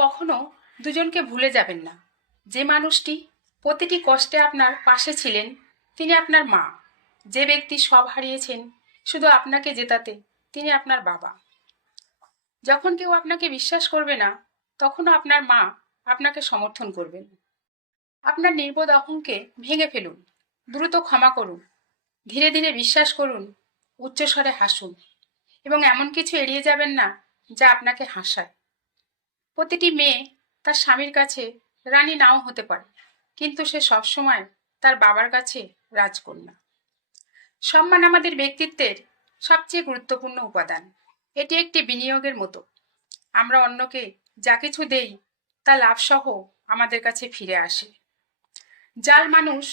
কখনো দুজনকে ভুলে যাবেন না। যে মানুষটি প্রতিটি কষ্টে আপনার পাশে ছিলেন তিনি আপনার মা। যে ব্যক্তি সব হারিয়েছেন শুধু আপনাকে জেতাতে তিনি আপনার বাবা। যখন কেউ আপনাকে বিশ্বাস করবে না তখনও আপনার মা আপনাকে সমর্থন করবেন। আপনার নির্বোধ অহংকে ভেঙে ফেলুন, দ্রুত ক্ষমা করুন, ধীরে ধীরে বিশ্বাস করুন, উচ্চস্বরে হাসুন এবং এমন কিছু এড়িয়ে যাবেন না যা আপনাকে হাসায়। প্রতিটি মেয়ে তার স্বামীর কাছে রানী নাও হতে পারে, কিন্তু সে সবসময় তার বাবার কাছে রাজকন্যা। সম্মান আমাদের ব্যক্তিত্বের সবচেয়ে গুরুত্বপূর্ণ উপাদান। এটি একটি বিনিয়োগের মতো। আমরা অন্যকে যা কিছু দেই তা লাভসহ আমাদের কাছে ফিরে আসে। জাল মানুষ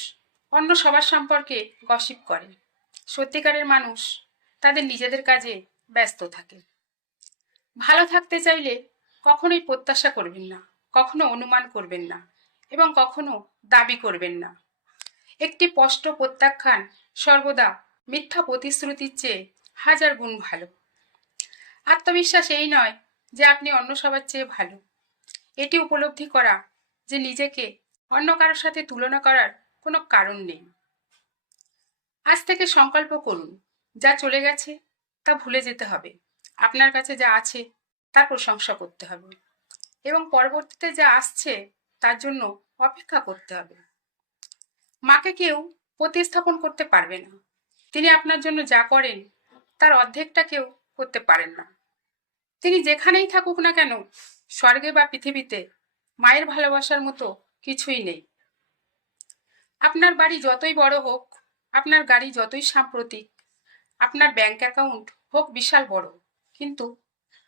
অন্য সবার সম্পর্কে গসিপ করে। সত্যিকারের মানুষ তাদের নিজেদের কাজে ব্যস্ত থাকে। ভালো থাকতে চাইলে কখনোই প্রত্যাশা করবেন না, কখনো অনুমান করবেন না এবং কখনো দাবি করবেন না। একটি স্পষ্ট প্রত্যাখ্যান সর্বদা মিথ্যা প্রতিশ্রুতির চেয়ে হাজার গুণ ভালো। আত্মবিশ্বাস এই নয় যে আপনি অন্য সবার চেয়ে ভালো, এটি উপলব্ধি করা যে নিজেকে অন্য কারোর সাথে তুলনা করার কোনো কারণ নেই। আজ থেকে সংকল্প করুন, যা চলে গেছে তা ভুলে যেতে হবে। আপনার কাছে যা আছে তার প্রশংসা করতে হবে এবং পরবর্তীতে যা আসছে তার জন্য অপেক্ষা করতে হবে। মাকে কেউ প্রতিস্থাপন করতে পারবে না। তিনি আপনার জন্য যা করেন তার অর্ধেকটা কেউ করতে পারেন না। তিনি যেখানেই থাকুক না কেন, স্বর্গে বা পৃথিবীতে, মায়ের ভালোবাসার মতো কিছুই নেই। আপনার বাড়ি যতই বড় হোক, আপনার গাড়ি যতই সাম্প্রতিক, আপনার ব্যাংক অ্যাকাউন্ট হোক বিশাল বড়, কিন্তু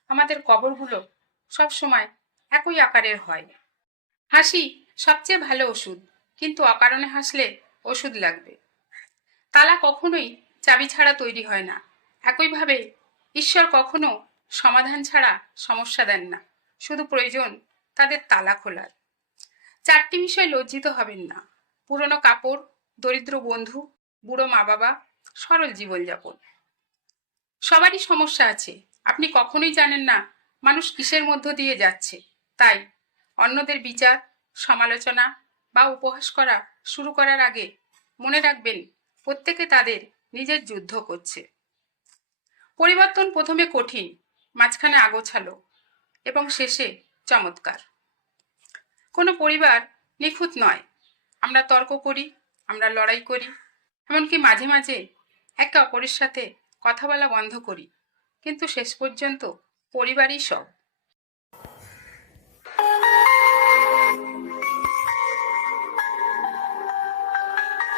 আমাদের কবরগুলো সবসময় একই আকারের হয়। হাসি সবচেয়ে ভালো ওষুধ, কিন্তু অকারণে হাসলে ওষুধ লাগবে। তালা কখনোই চাবি ছাড়া তৈরি হয় না। একইভাবে ঈশ্বর কখনো সমাধান ছাড়া সমস্যা দেন না, শুধু প্রয়োজন তাদের তালা খোলার। 4টি বিষয় লজ্জিত হবেন না: পুরনো কাপড়, দরিদ্র বন্ধু, বুড়ো মা বাবা, সরল জীবনযাপন। সবারই সমস্যা আছে। আপনি কখনোই জানেন না মানুষ কিসের মধ্য দিয়ে যাচ্ছে। তাই অন্যদের বিচার, সমালোচনা বা উপহাস করা শুরু করার আগে মনে রাখবেন প্রত্যেকে তাদের নিজের যুদ্ধ করছে। পরিবর্তন প্রথমে কঠিন, মাঝখানে আগোছালো এবং শেষে চমৎকার। কোনো পরিবার নিখুঁত নয়। আমরা তর্ক করি, আমরা লড়াই করি, এমনকি মাঝে মাঝে একে অপরের সাথে কথা বলা বন্ধ করি, কিন্তু শেষ পর্যন্ত পরিবারই সব।